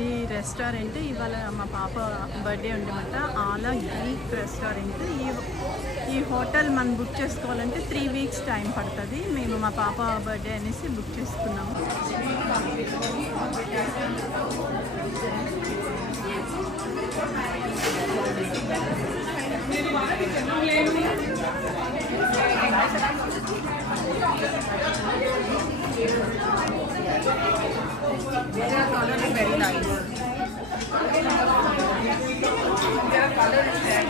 ఈ రెస్టారెంట్ ఇవాళ మా పాప బర్త్డే ఉండమాట. అలా గీక్ రెస్టారెంట్. ఈ హోటల్ మనం బుక్ చేసుకోవాలంటే 3 వీక్స్ టైం పడుతుంది. మేము మా పాప బర్త్డే అనేసి బుక్ చేసుకున్నాము. Their color is very nice. Their color is red.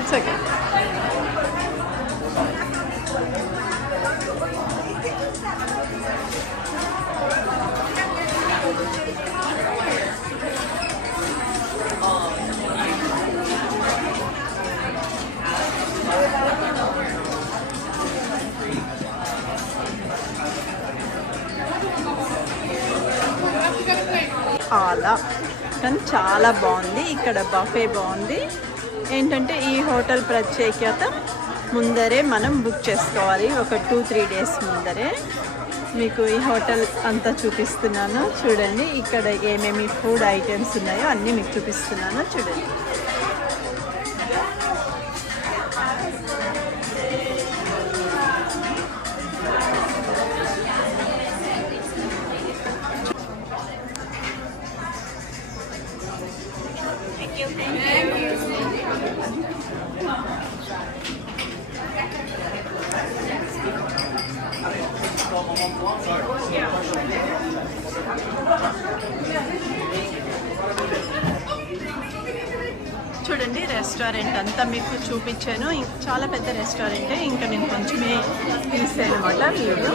It's okay. అలా కానీ చాలా బాగుంది. ఇక్కడ బఫే బాగుంది. ఏంటంటే ఈ హోటల్ ప్రత్యేకత ముందరే మనం బుక్ చేసుకోవాలి. ఒక 2-3 డేస్ ముందరే. మీకు ఈ హోటల్ అంతా చూపిస్తున్నాను చూడండి. ఇక్కడ ఏమేమి ఫుడ్ ఐటమ్స్ ఉన్నాయో అన్నీ మీకు చూపిస్తున్నాను చూడండి. చూడండి రెస్టారెంట్ అంతా మీకు చూపించాను. చాలా పెద్ద రెస్టారెంటే. ఇంకా నేను కొంచెమే తీసాను అనమాట వీడియో.